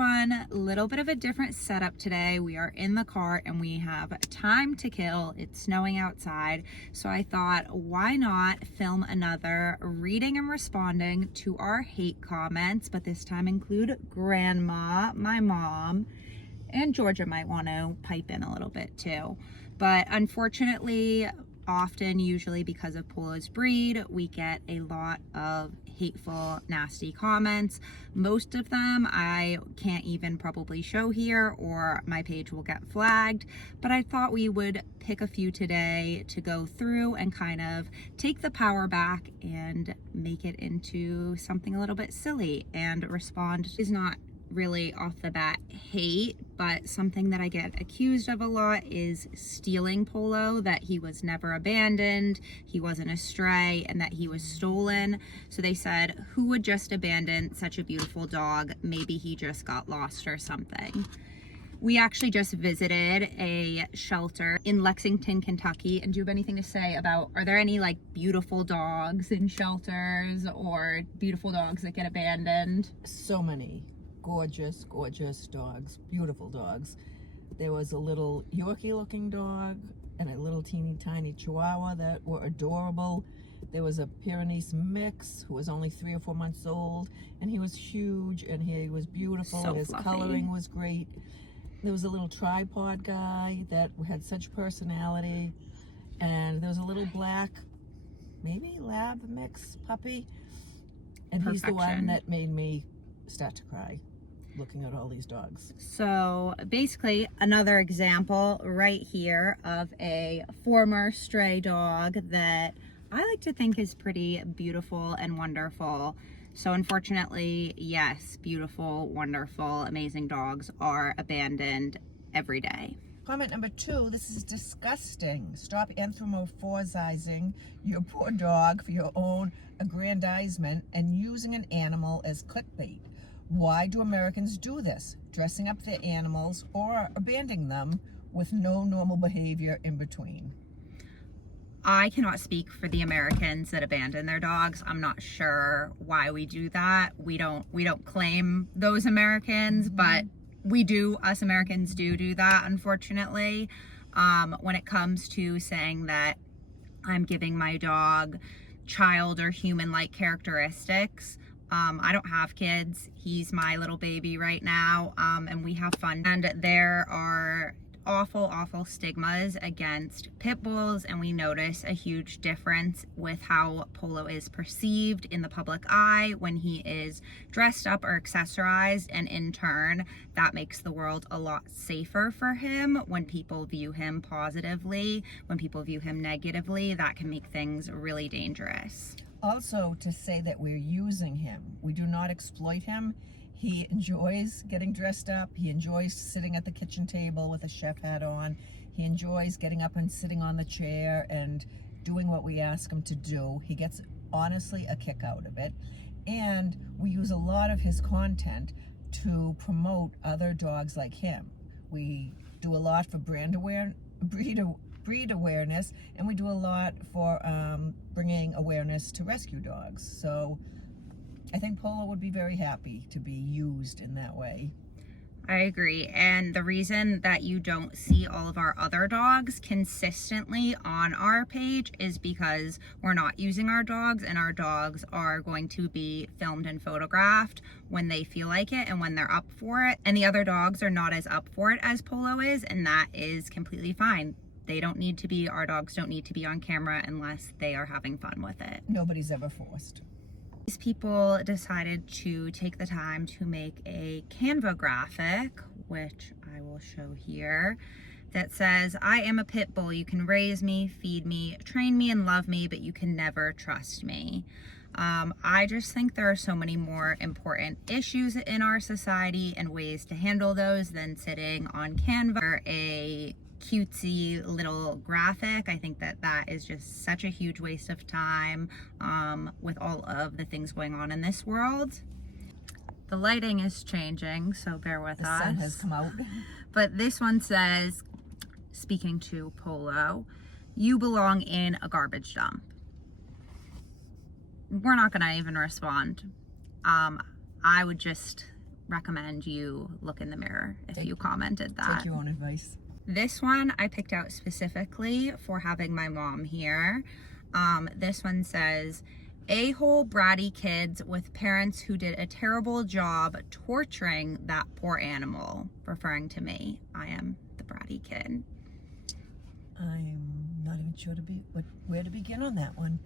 everyone. A little bit of a different setup today. We are in the car and we have time to kill. It's snowing outside. So I thought, why not film another reading and responding to our hate comments, but this time include Grandma, my mom, and Georgia might want to pipe in a little bit too. But unfortunately, usually because of Polo's breed, we get a lot of hateful, nasty comments. Most of them I can't even probably show here or my page will get flagged, but I thought we would pick a few today to go through and kind of take the power back and make it into something a little bit silly and respond. Is not really off the bat hate, but something that I get accused of a lot is stealing Polo, that he was never abandoned, he wasn't a stray, and that he was stolen. So they said, who would just abandon such a beautiful dog? Maybe he just got lost or something. We actually just visited a shelter in Lexington, Kentucky. And do you have anything to say about, are there any like beautiful dogs in shelters or beautiful dogs that get abandoned? So many. Gorgeous dogs, beautiful dogs. There was a little Yorkie looking dog and a little teeny tiny Chihuahua that were adorable. There was a Pyrenees mix who was only 3 or 4 months old, and he was huge and he was beautiful. So his fluffy. Coloring was great. There was a little tripod guy that had such personality, and there was a little black, maybe lab mix puppy, and he's the one that made me start to cry looking at all these dogs. So basically another example right here of a former stray dog that I like to think is pretty beautiful and wonderful. So unfortunately, yes, beautiful, wonderful, amazing dogs are abandoned every day. Comment number 2, this is disgusting. Stop anthropomorphizing your poor dog for your own aggrandizement and using an animal as clickbait. Why do Americans do this? Dressing up their animals or abandoning them with no normal behavior in between. I cannot speak for the Americans that abandon their dogs. I'm not sure why we do that. We don't claim those Americans, but we do, us Americans do that, unfortunately. When it comes to saying that I'm giving my dog child or human-like characteristics, I don't have kids. He's my little baby right now, and we have fun. And there are awful stigmas against pit bulls, and we notice a huge difference with how Polo is perceived in the public eye when he is dressed up or accessorized, and in turn that makes the world a lot safer for him. When people view him positively, when people view him negatively, that can make things really dangerous. Also, to say that we're using him, we do not exploit him. He enjoys getting dressed up. He enjoys sitting at the kitchen table with a chef hat on. He enjoys getting up and sitting on the chair and doing what we ask him to do. He gets, honestly, a kick out of it. And we use a lot of his content to promote other dogs like him. We do a lot for breed awareness, and we do a lot for bringing awareness to rescue dogs. So I think Polo would be very happy to be used in that way. I agree. And the reason that you don't see all of our other dogs consistently on our page is because we're not using our dogs, and our dogs are going to be filmed and photographed when they feel like it and when they're up for it. And the other dogs are not as up for it as Polo is, and that is completely fine. They don't need to be, our dogs don't need to be on camera unless they are having fun with it. Nobody's ever forced. These people decided to take the time to make a Canva graphic, which I will show here, that says, I am a pit bull. You can raise me, feed me, train me, and love me, but you can never trust me. I just think there are so many more important issues in our society and ways to handle those than sitting on Canva or a cutesy little graphic. I think that is just such a huge waste of time with all of the things going on in this world. The lighting is changing, so bear with us. The sun has come out. But this one says, speaking to Polo, you belong in a garbage dump. We're not gonna even respond. I would just recommend you look in the mirror if you commented that. Take your own advice. This one I picked out specifically for having my mom here. This one says, a-hole bratty kids with parents who did a terrible job torturing that poor animal, referring to me. I am the bratty kid. I'm not even sure where to begin on that one.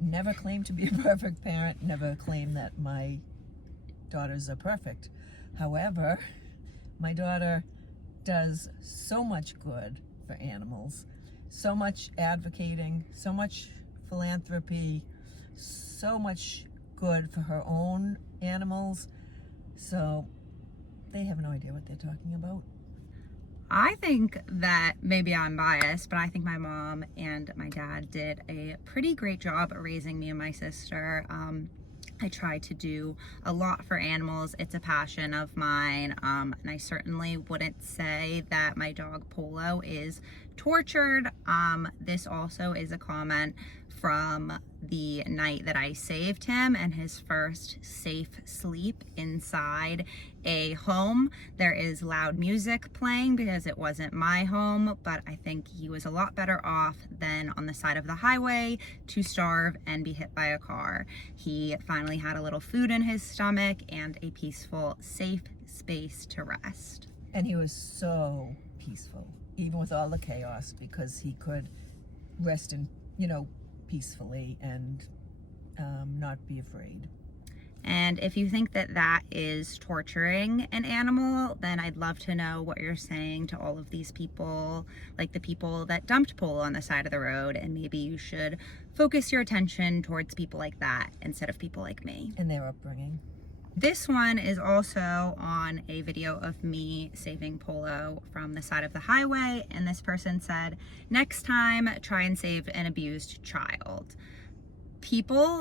Never claimed to be a perfect parent, never claimed that my daughters are perfect. However, my daughter does so much good for animals, so much advocating, so much philanthropy, so much good for her own animals. So they have no idea what they're talking about. I think that maybe I'm biased, but I think my mom and my dad did a pretty great job raising me and my sister. I try to do a lot for animals. It's a passion of mine. And I certainly wouldn't say that my dog Polo is tortured. This also is a comment from the night that I saved him and his first safe sleep inside a home. There is loud music playing because it wasn't my home, but I think he was a lot better off than on the side of the highway to starve and be hit by a car. He finally had a little food in his stomach and a peaceful, safe space to rest. And he was so peaceful, even with all the chaos, because he could rest in, peacefully and not be afraid. And if you think that that is torturing an animal, then I'd love to know what you're saying to all of these people, like the people that dumped Polo on the side of the road, and maybe you should focus your attention towards people like that instead of people like me. And their upbringing. This one is also on a video of me saving Polo from the side of the highway, and this person said, next time, try and save an abused child.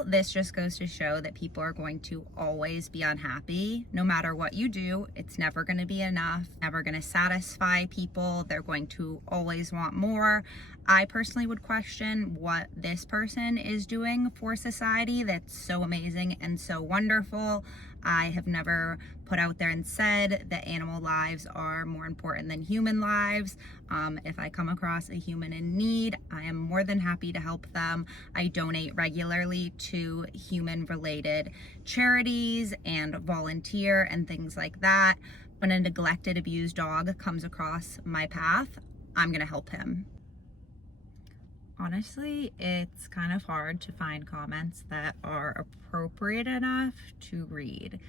This just goes to show that people are going to always be unhappy. No matter what you do, it's never going to be enough, never going to satisfy people. They're going to always want more. I personally would question what this person is doing for society that's so amazing and so wonderful. I have never put out there and said that animal lives are more important than human lives. If I come across a human in need, I am more than happy to help them. I donate regularly to human-related charities and volunteer and things like that. When a neglected, abused dog comes across my path, I'm gonna help him. Honestly, it's kind of hard to find comments that are appropriate enough to read.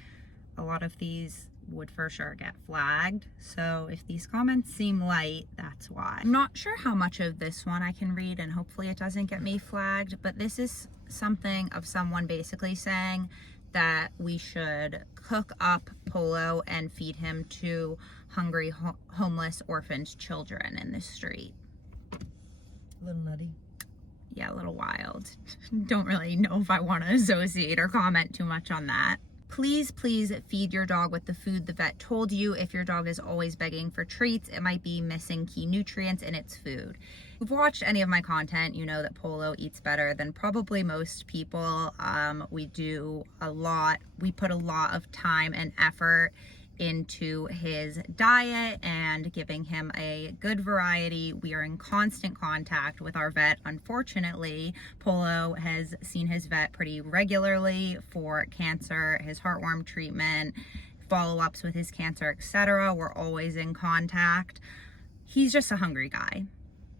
A lot of these would for sure get flagged, so if these comments seem light, that's why. I'm not sure how much of this one I can read, and hopefully it doesn't get me flagged, but this is something of someone basically saying that we should cook up Polo and feed him to hungry, homeless, orphaned children in the street. A little nutty. Yeah, a little wild. Don't really know if I want to associate or comment too much on that. Please feed your dog with the food the vet told you. If your dog is always begging for treats, it might be missing key nutrients in its food. If you've watched any of my content, you know that Polo eats better than probably most people. We put a lot of time and effort into his diet and giving him a good variety. We are in constant contact with our vet. Unfortunately, Polo has seen his vet pretty regularly for cancer, his heartworm treatment, follow-ups with his cancer, etc. We're always in contact. He's just a hungry guy.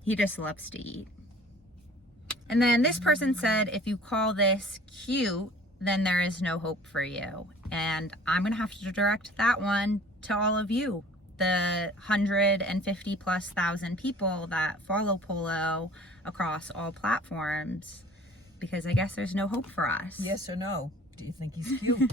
He just loves to eat. And then this person said, if you call this cute, then there is no hope for you. And I'm gonna have to direct that one to all of you, the 150,000+ people that follow Polo across all platforms, because I guess there's no hope for us. Yes or no? Do you think he's cute?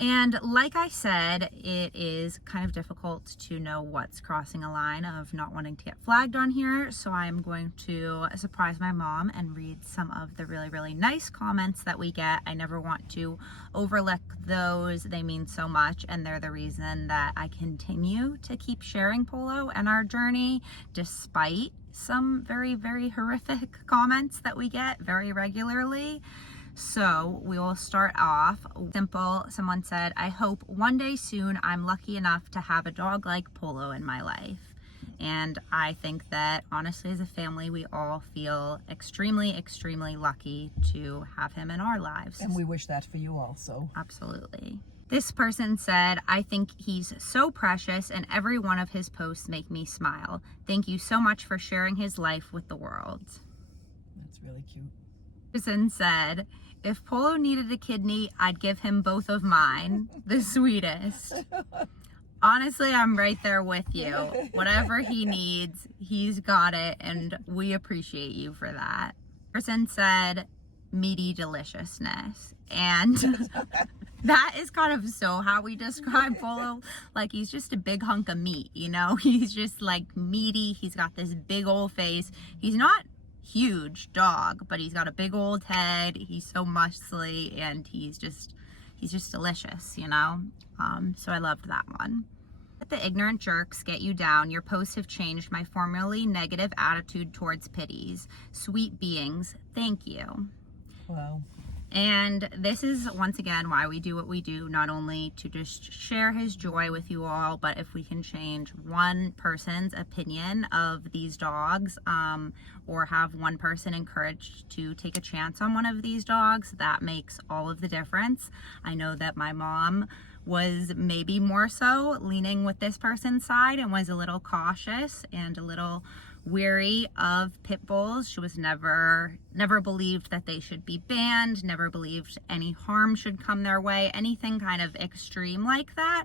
And like I said, it is kind of difficult to know what's crossing a line of not wanting to get flagged on here. So I'm going to surprise my mom and read some of the really, really nice comments that we get. I never want to overlook those. They mean so much, and they're the reason that I continue to keep sharing Polo and our journey, despite some very, very horrific comments that we get very regularly. So we will start off simple. Someone said, I hope one day soon I'm lucky enough to have a dog like Polo in my life. And I think that honestly, as a family, we all feel extremely, extremely lucky to have him in our lives. And we wish that for you also. Absolutely. This person said, I think he's so precious and every one of his posts make me smile. Thank you so much for sharing his life with the world. That's really cute. Person said, if Polo needed a kidney, I'd give him both of mine. The sweetest. Honestly, I'm right there with you. Whatever he needs, he's got it, and we appreciate you for that. Person said, meaty deliciousness. And that is kind of so how we describe Polo. Like, he's just a big hunk of meat, you know? He's just like meaty. He's got this big old face. He's not huge dog, but he's got a big old head. He's so muscly, and he's just delicious, you know? So I loved that one. Let the ignorant jerks get you down. Your posts have changed my formerly negative attitude towards pitties. Sweet beings, thank you. Wow. And this is once again why we do what we do, not only to just share his joy with you all, but if we can change one person's opinion of these dogs, or have one person encouraged to take a chance on one of these dogs, that makes all of the difference. I know that my mom was maybe more so leaning with this person's side and was a little cautious and a little weary of pit bulls. She was never believed that they should be banned, never believed any harm should come their way, anything kind of extreme like that,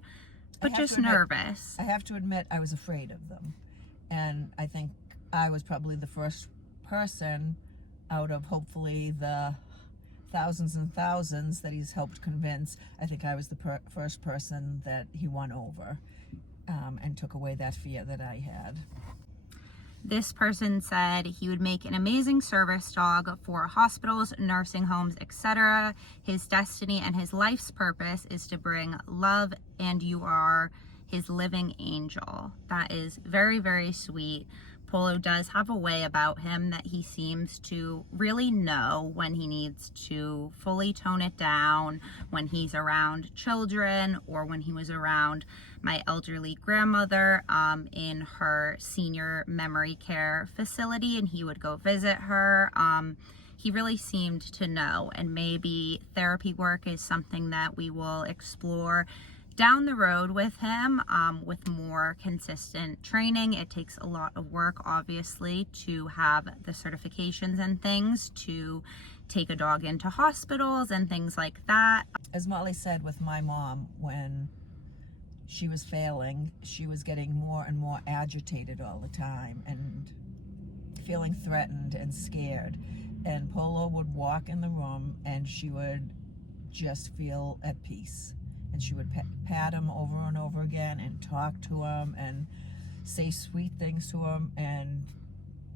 but just nervous. I have to admit, I was afraid of them. And I think I was probably the first person out of hopefully the thousands and thousands that he's helped convince. I think I was the first person that he won over, and took away that fear that I had. This person said he would make an amazing service dog for hospitals, nursing homes, etc. His destiny and his life's purpose is to bring love, and you are his living angel. That is very, very sweet. Polo does have a way about him that he seems to really know when he needs to fully tone it down, when he's around children, or when he was around my elderly grandmother in her senior memory care facility, and he would go visit her. He really seemed to know, and maybe therapy work is something that we will explore down the road with him, with more consistent training. It takes a lot of work, obviously, to have the certifications and things to take a dog into hospitals and things like that. As Molly said with my mom, when she was failing, she was getting more and more agitated all the time and feeling threatened and scared. And Polo would walk in the room and she would just feel at peace. And she would pat him over and over again and talk to him and say sweet things to him. And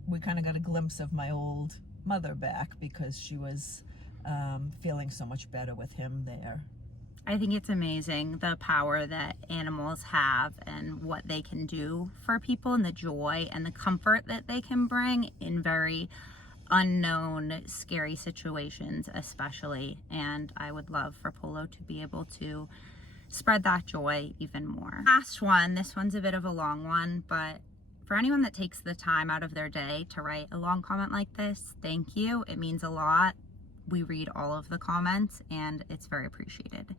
we kind of got a glimpse of my old mother back because she was feeling so much better with him there. I think it's amazing the power that animals have and what they can do for people, and the joy and the comfort that they can bring in very unknown, scary situations especially. And I would love for Polo to be able to spread that joy even more. Last one, this one's a bit of a long one, but for anyone that takes the time out of their day to write a long comment like this, thank you. It means a lot. We read all of the comments and it's very appreciated.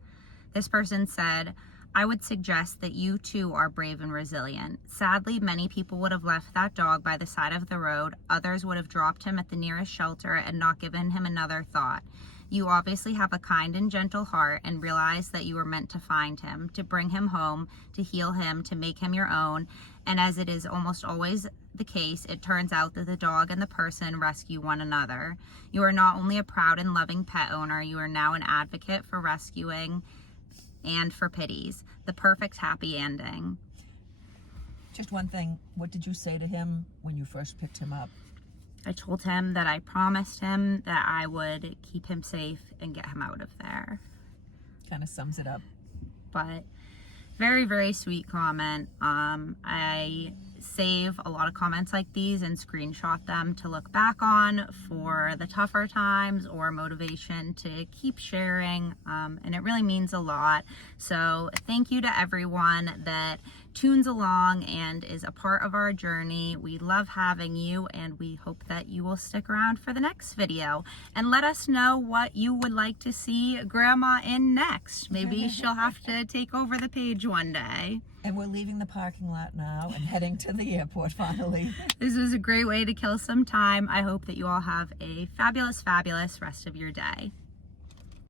This person said, I would suggest that you too are brave and resilient. Sadly, many people would have left that dog by the side of the road. Others would have dropped him at the nearest shelter and not given him another thought. You obviously have a kind and gentle heart and realize that you were meant to find him, to bring him home, to heal him, to make him your own. And as it is almost always the case, it turns out that the dog and the person rescue one another. You are not only a proud and loving pet owner, you are now an advocate for rescuing and for pitties. The perfect happy ending. Just one thing, what did you say to him when you first picked him up? I told him that I promised him that I would keep him safe and get him out of there. Kind of sums it up. But very, very sweet comment. I save a lot of comments like these and screenshot them to look back on for the tougher times or motivation to keep sharing, and it really means a lot. So thank you to everyone that tunes along and is a part of our journey. We love having you, and we hope that you will stick around for the next video and let us know what you would like to see Grandma in next. Maybe she'll have to take over the page one day. And we're leaving the parking lot now and heading to the airport finally. This is a great way to kill some time. I hope that you all have a fabulous, fabulous rest of your day.